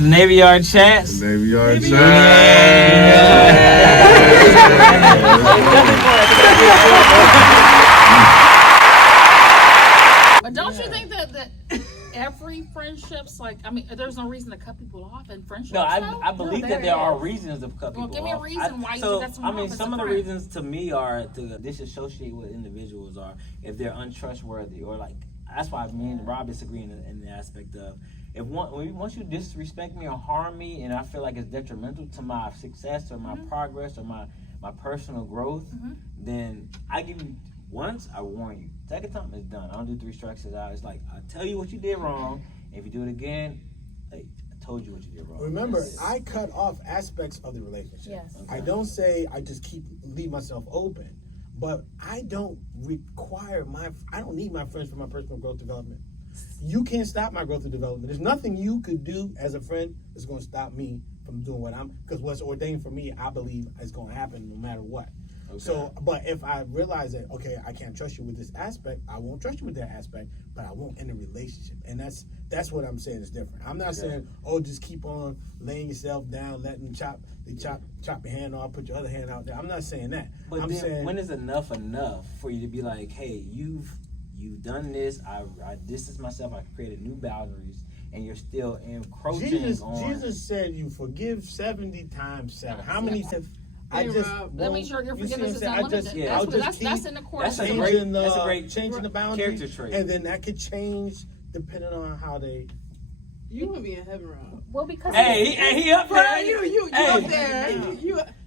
Navy Yard Chats. Navy Yard Chats. But don't you think that every friendship's like, I mean, there's no reason to cut people off in friendships? No, I believe that there are reasons to cut people off. Well, give me a reason why you cut someone off. Some of the reasons to me are to disassociate with individuals, or if they're untrustworthy, or like, that's why me and Rob disagree in the aspect of, once you disrespect me or harm me, and I feel like it's detrimental to my success or my progress or my personal growth, then I give you once, I warn you. Second time, it's done. I don't do 3 strikes out. It's like, I tell you what you did wrong, and if you do it again, like, I told you what you did wrong. Remember, I cut off aspects of the relationship. Yes. Okay. I don't say I just leave myself open, but I don't I don't need my friends for my personal growth development. You can't stop my growth and development. There's nothing you could do as a friend that's going to stop me from doing because what's ordained for me, I believe is going to happen no matter what. Okay. So, but if I realize that, okay, I can't trust you with this aspect, I won't trust you with that aspect, but I won't end a relationship. And that's what I'm saying is different. I'm not saying, just keep on laying yourself down, letting them chop your hand off, put your other hand out there. I'm not saying that. But I'm saying, when is enough for you to be like, hey, you've done this, I distanced myself, I created new boundaries, and you're still encroaching on... Jesus said you forgive 70 times 7. How many... That means your forgiveness is unlimited. That's in the course. That's a great changing the boundary, character trait. And then that could change depending on how they... You would be in heaven, Rob. Well, because... He up there. You up there.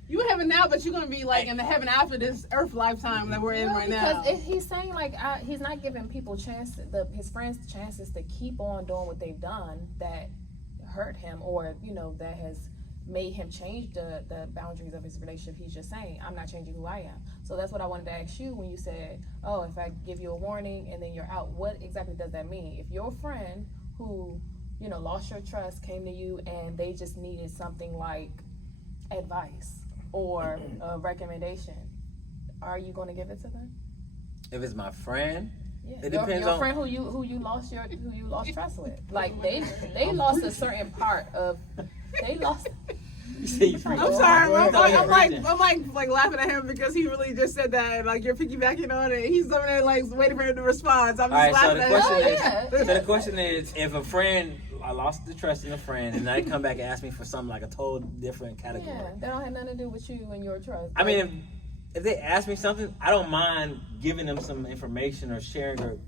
You in heaven now, but you're going to be like in the heaven after this earth lifetime that we're in right now. Because he's saying like he's not giving people his friends chances to keep on doing what they've done that hurt him, or that has made him change the boundaries of his relationship. He's just saying, I'm not changing who I am. So that's what I wanted to ask you when you said, if I give you a warning and then you're out, what exactly does that mean? If your friend who lost your trust came to you and they just needed something like advice or a recommendation, are you going to give it to them? If it's my friend, yeah. It depends your on friend who you lost trust with. Like they lost a certain part of. They lost. I'm sorry. I'm like laughing at him because he really just said that. Like you're piggybacking on it. He's over there like waiting for him to respond. So I'm just laughing at him. So the question is, if a friend, I lost the trust in a friend, and they come back and ask me for something like a total different category. Yeah, that don't have nothing to do with you and your trust. I mean, if they ask me something, I don't mind giving them some information or sharing or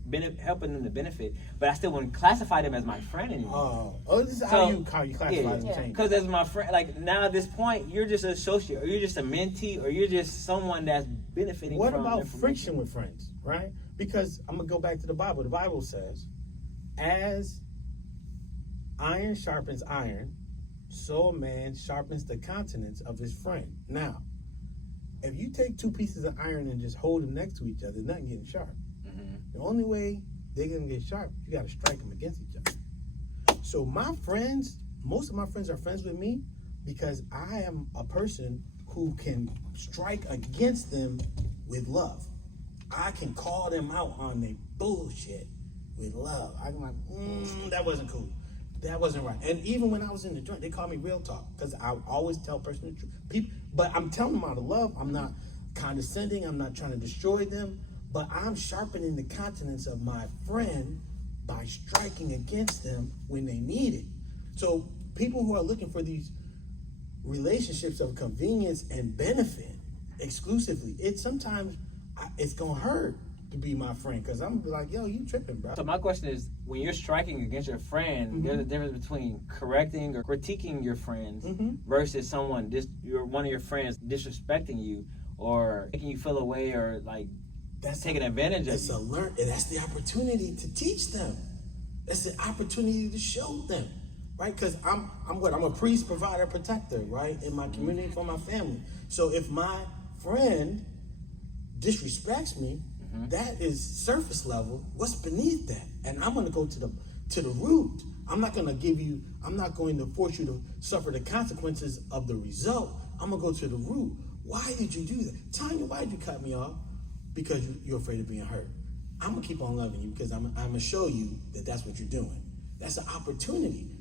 helping them to benefit, but I still wouldn't classify them as my friend anymore. This is how you classify them. Because as my friend, like now at this point, you're just an associate, or you're just a mentee, or you're just someone that's benefiting from What about friction with friends, right? Because I'm going to go back to the Bible. The Bible says, as iron sharpens iron, so a man sharpens the countenance of his friend. Now, if you take 2 pieces of iron and just hold them next to each other, nothing getting sharp. Mm-hmm. The only way they're going to get sharp, you got to strike them against each other. So my friends, most of my friends are friends with me because I am a person who can strike against them with love. I can call them out on their bullshit with love. I'm like, that wasn't cool. That wasn't right. And even when I was in the joint, they call me real talk because I always tell person the truth. But I'm telling them out of love. I'm not condescending. I'm not trying to destroy them. But I'm sharpening the countenance of my friend by striking against them when they need it. So people who are looking for these relationships of convenience and benefit exclusively, sometimes it's going to hurt to be my friend, because I'm like, yo, you tripping, bro. So my question is, when you're striking against your friend, there's a difference between correcting or critiquing your friends versus one of your friends disrespecting you or making you feel away or like taking advantage of you. That's the opportunity to teach them. That's the opportunity to show them, right? Because I'm a priest, provider, protector, right, in my community for my family. So if my friend disrespects me, that is surface level. What's beneath that? And I'm going to go to the root. I'm not going to force you to suffer the consequences of the result. I'm going to go to the root. Why did you do that? Tanya, why did you cut me off? Because you're afraid of being hurt. I'm going to keep on loving you because I'm going to show you that that's what you're doing. That's an opportunity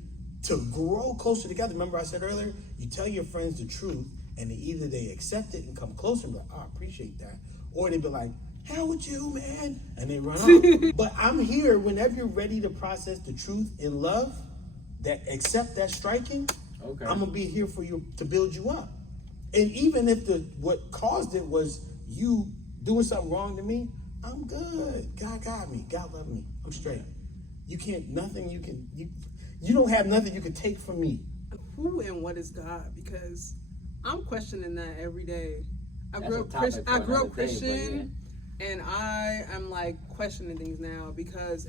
to grow closer together. Remember I said earlier, you tell your friends the truth, and either they accept it and come closer and be like, oh, I appreciate that, or they be like, hell with you, man, and they run off. But I'm here whenever you're ready to process the truth in love, that accept that striking. Okay. I'm gonna be here for you to build you up. And even if what caused it was you doing something wrong to me, I'm good. God got me. God love me. I'm straight. You don't have nothing you can take from me. Who and what is God? Because I'm questioning that every day. I That's grew up Christian, and I am like questioning things now because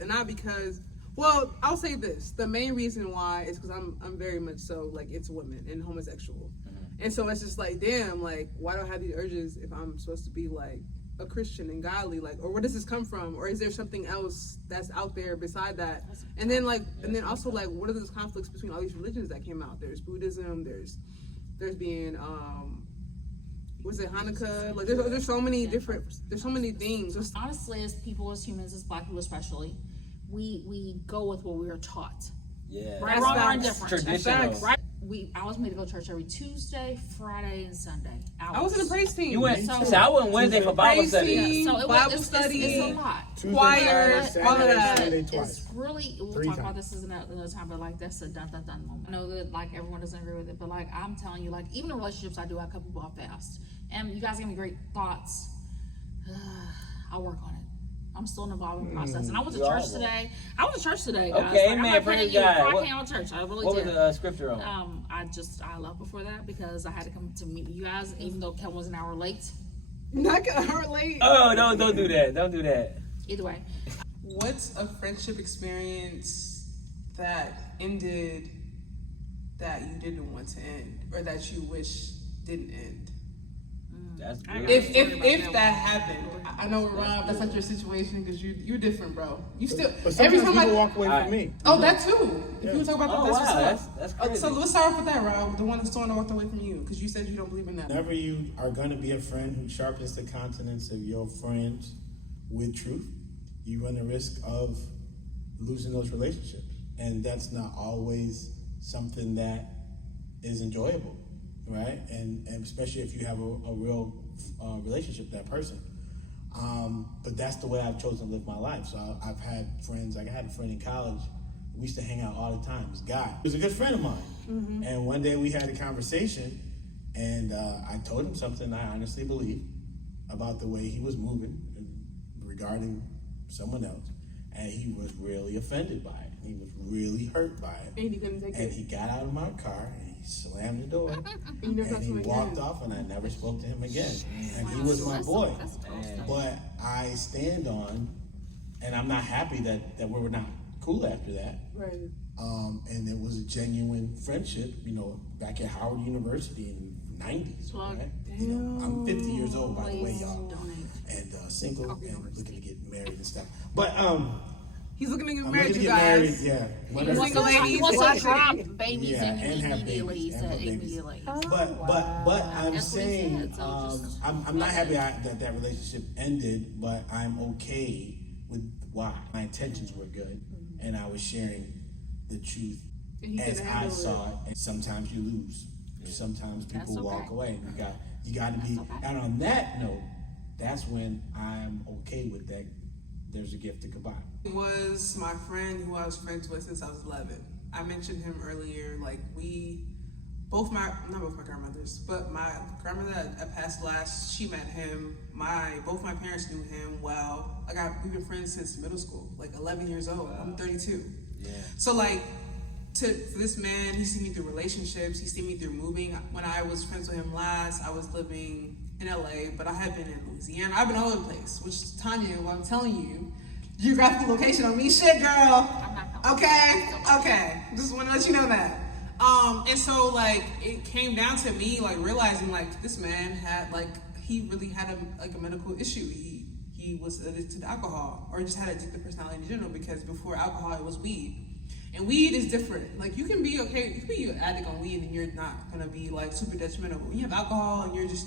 well, I'll say this: the main reason why is because I'm very much so like it's women and homosexual, and so it's just like, damn, like why do I have these urges if I'm supposed to be like a Christian and godly, like, or where does this come from, or is there something else that's out there beside that? And then also like what are those conflicts between all these religions that came out? There's Buddhism, there's being was it Hanukkah? Like there's so many different, there's so many things. Honestly, as people, as humans, as Black people especially, we go with what we were taught. Yeah, right, wrong, or indifferent. Traditional. Right. I was made to go to church every Tuesday, Friday, and Sunday. I was in a praise team. You went. So I went Wednesday for Bible study. Yeah, so Bible study. It's a lot. Choirs, all of that. It's really. We'll talk about this another time, but like that's a dun moment. I know that like everyone doesn't agree with it, but like I'm telling you, like even in relationships I do, I cut people off fast. And you guys give me great thoughts. I'll work on it. I'm still in the evolving process. And I went to church today. Guys. Okay, like, man, praise God. I came to church. I really did. What was the scripture on? I left before that because I had to come to meet you guys, even though Kevin was an hour late. Not gonna hurt late. Oh, no, don't do that. Don't do that. Either way. What's a friendship experience that ended that you didn't want to end, or that you wish didn't end? That's good. If that happened, I know Rob, that's not your situation because you're different, bro. You still but every time people walk away from me. Oh, that too. If you talk about that, that's crazy. So let's start off with that, Rob. The one that's still walked away from you because you said you don't believe in that. Whenever you are going to be a friend who sharpens the countenance of your friends with truth, you run the risk of losing those relationships, and that's not always something that is enjoyable. Right, and especially if you have a real relationship with that person. But that's the way I've chosen to live my life. So I've had friends, like I had a friend in college, we used to hang out all the time, this guy. He was a good friend of mine. Mm-hmm. And one day we had a conversation, and I told him something I honestly believed about the way he was moving regarding someone else. And he was really offended by it. He was really hurt by it. And he couldn't take it. And he got out of my car, slammed the door, and he walked off, and I never spoke to him again. And he was my boy. But I stand on, and I'm not happy that we were not cool after that. Right. And it was a genuine friendship, back at Howard University in the 90s. Right? I'm 50 years old, by the way, y'all. And single and looking to get married and stuff. But he's looking to get I'm married, looking you to get married, guys. yeah. He wants to drop babies and have immediately. babies. But I'm saying, I'm not happy that relationship ended, but I'm okay with why. My intentions were good, and I was sharing the truth as I saw it. And sometimes you lose. Sometimes people walk away. You got to be. And on that note, that's when I'm okay with that. There's a gift to goodbye. He was my friend who I was friends with since I was 11. I mentioned him earlier. Like not both my grandmothers, but my grandmother that passed last, she met him. Both my parents knew him well. We've been friends since middle school, like 11 years old. Wow. I'm 32. Yeah. So for this man, he's seen me through relationships. He's seen me through moving. When I was friends with him last, I was living in LA, but I had been in Louisiana. I've been all over the place, which Tanya, what I'm telling you, geographical location on me, shit, girl. Okay. Just want to let you know that. And so it came down to me realizing this man had he really had a medical issue. He was addicted to alcohol, or just had addictive personality in general, because before alcohol it was weed. And weed is different. You can be okay, you can be an addict on weed and you're not gonna be super detrimental. But when you have alcohol and you're just,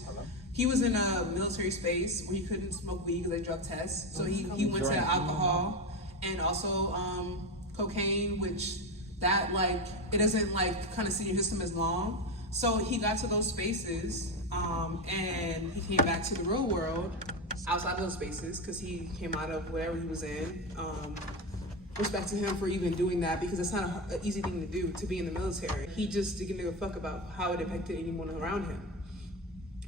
he was in a military space where he couldn't smoke weed because they drug tests. So he went to alcohol and also cocaine, which that like it doesn't like kind of sit in your system as long. So he got to those spaces, and he came back to the real world outside of those spaces because he came out of whatever he was in. Respect to him for even doing that, because it's not an easy thing to do, to be in the military. He just didn't give a fuck about how it affected anyone around him.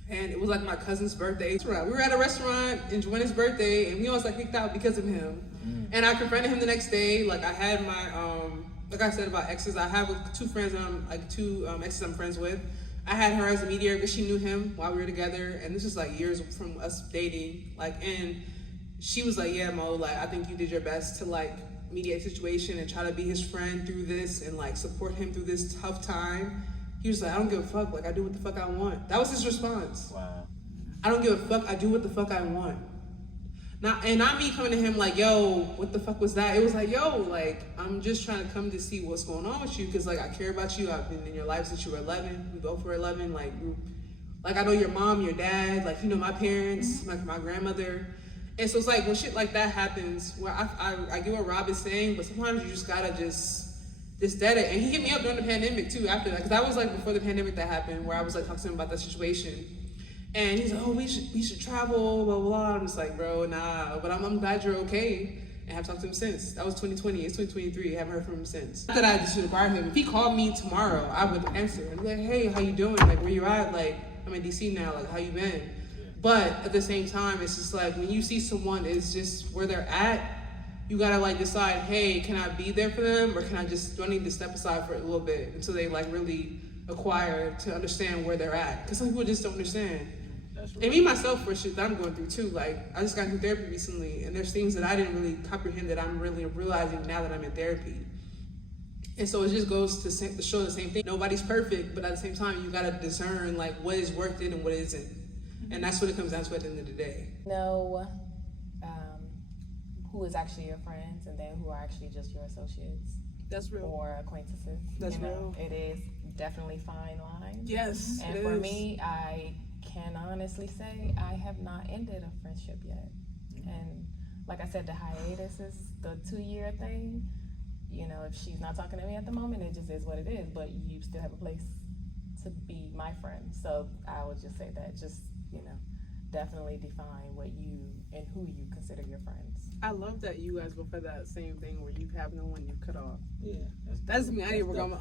And it was like my cousin's birthday. We were at a restaurant enjoying his birthday, and we almost like kicked out because of him. And I confronted him the next day. Like I had my, like I said about exes, I have two friends, two exes I'm friends with. I had her as a mediator because she knew him while we were together, and this is like years from us dating. Like, and she was like, "Yeah, Mo, like I think you did your best to like mediate situation and try to be his friend through this and like support him through this tough time." He was like, "I don't give a fuck, like I do what the fuck I want." That was his response. Wow. "I don't give a fuck, I do what the fuck I want." Not me coming to him like, "Yo, what the fuck was that?" It was like, "Yo, like I'm just trying to come to see what's going on with you, because like I care about you. I've been in your life since you were 11. We both were 11. Like I know your mom, your dad, like you know my parents, like my grandmother." And so it's like when shit like that happens, where I get what Rob is saying, but sometimes you just gotta just dead it. And he hit me up during the pandemic too after that, because that was like before the pandemic that happened, where I was like talking to him about that situation. And he's like, "Oh, we should travel, blah, blah, blah." I'm just like, "Bro, nah." But I'm glad you're okay. And have talked to him since. That was 2020. It's 2023. I haven't heard from him since. Not that I disregard him. If he called me tomorrow, I would answer. I'd be like, "Hey, how you doing? Like, where you at? Like, I'm in DC now. Like, how you been?" But at the same time, it's just like when you see someone is just where they're at, you gotta like decide, hey, can I be there for them, or do I need to step aside for a little bit until they like really acquire to understand where they're at? Because some people just don't understand. That's right. And me myself, for shit that I'm going through too. Like I just got into therapy recently, and there's things that I didn't really comprehend that I'm really realizing now that I'm in therapy. And so it just goes to show the same thing. Nobody's perfect, but at the same time, you gotta discern like what is worth it and what isn't. And that's what it comes down to at the end of the day. Know who is actually your friends, and then who are actually just your associates. That's real. Or acquaintances. That's real. It is definitely fine lines. Yes. And for me, I can honestly say I have not ended a friendship yet. And like I said, the hiatus is the 2-year thing. You know, if she's not talking to me at the moment, it just is what it is. But you still have a place to be my friend. So I would just say that, just, you know, definitely define what you and who you consider your friends. I love that you guys go for that same thing where you have no one you cut off. Yeah. That's me. I need to work on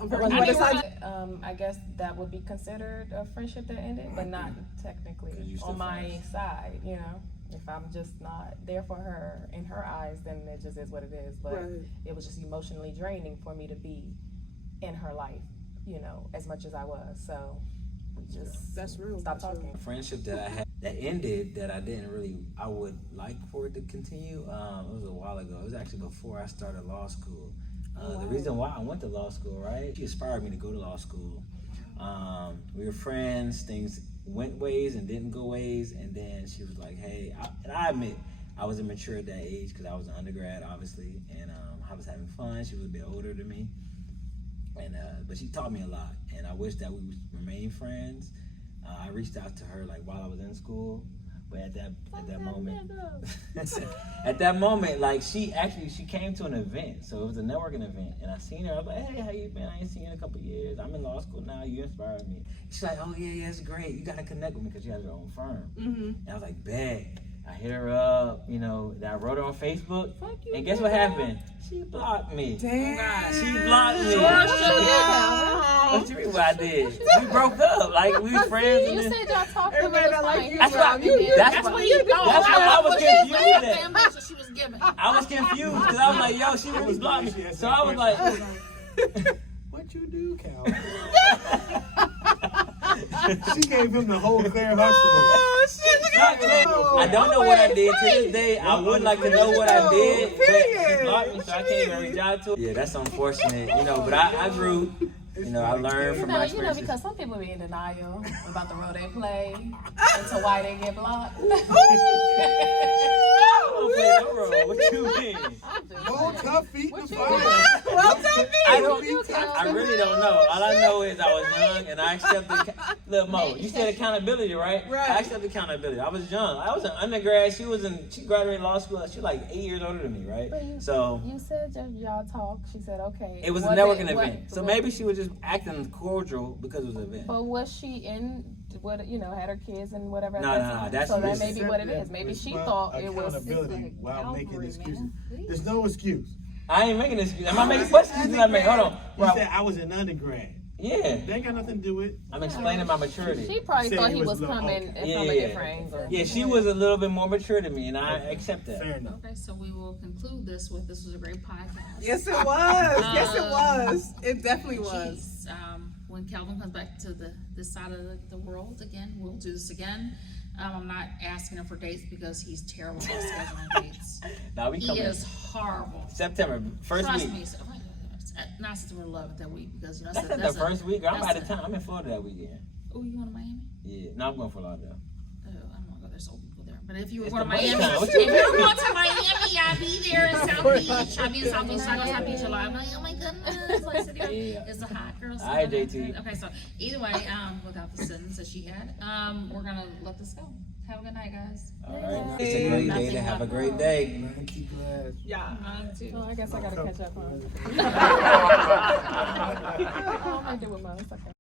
I guess that would be considered a friendship that ended, but not technically on my side, you know. If I'm just not there for her in her eyes, then it just is what it is. But it was just emotionally draining for me to be in her life, you know, as much as I was. So we just stop talking. A friendship that I had that ended that I would like for it to continue. It was a while ago. It was actually before I started law school. The reason why I went to law school, right? She inspired me to go to law school. We were friends. Things went ways and didn't go ways, and then she was like, "Hey," and I admit I was immature at that age because I was an undergrad, obviously, and I was having fun. She was a bit older than me, and but she taught me a lot, and I wish that we would remain friends. I reached out to her like while I was in school, but at that moment, like she came to an event, so it was a networking event, and I seen her. I was like, "Hey, how you been? I ain't seen you in a couple of years. I'm in law school now. You inspired me." She's like, "Oh yeah, it's great. You gotta connect with me because she has her own firm." And I was like, "Bet." I hit her up, you know. I wrote her on Facebook, and guess what happened? She blocked me. Damn. She blocked me. What you mean what I did? We broke up. Like, we were friends. You said y'all talked about That's what you know. That's why I was confused. She was giving. I was confused because I was like, yo, she really blocked me. So I was like, what you do, Cal? She gave him the whole Claire Huxtable. I don't know what I did to this day. I would like to know what I did, but she blocked me, so I can't even reach out to her. Yeah, that's unfortunate, you know. But I grew. You know, I learned from my experiences. You know, because some people be in denial about the role they play and to why they get blocked. I don't play no role. What you mean? Roll tough feet to fire. I I really don't know. All I know is I was young and I accepted. Look, Mo, you said accountability, right? Right. I accepted accountability. I was young. I was an undergrad. She graduated law school. She was like 8 years older than me, right? But you said y'all talked. She said, okay. It was a networking event. So maybe she was just acting cordial because it was an event. But was she in what had her kids and whatever? No, that's so that this may be what it is. Maybe she thought it was accountability while making excuses. man. There's no excuse. I ain't making this excuse. Am I making what excuse did I make? Hold on. You said I was an undergrad. Yeah. That ain't got nothing to do with. I'm explaining my maturity. She probably Said thought he he was was coming low. from Yeah. a different angle. Yeah, she was a little bit more mature than me, and I accept that. Fair enough. Okay, so we will conclude this with this was a great podcast. Yes, it was. Yes, it was. It definitely was. Jeez, when Calvin comes back to this side of the world again, we'll do this again. I'm not asking him for dates because he's terrible about scheduling dates. Now we He coming is horrible. September first Trust week. me. So, not September 11th that week because That's not the first week. I'm out of town. I'm in Florida that weekend. Oh, you going to Miami? Yeah, no, I'm going for Lauderdale. Oh, I don't want to go. There's old people there. But if you were It's going to the Miami, money time. if you were going to Miami, I'll be there in South Beach. I'll be in South Beach. I go to South Beach a lot. I'm like, oh my goodness, like it's a hot girl. All right, JT. Okay, so either way, without the sentence that she had, we're gonna let this go. Have a good night, guys. All right. It's a great day to have a great day. Man, keep your ass. Yeah. Mine too. Oh, I guess I gotta catch up on. I do with mine. It's okay.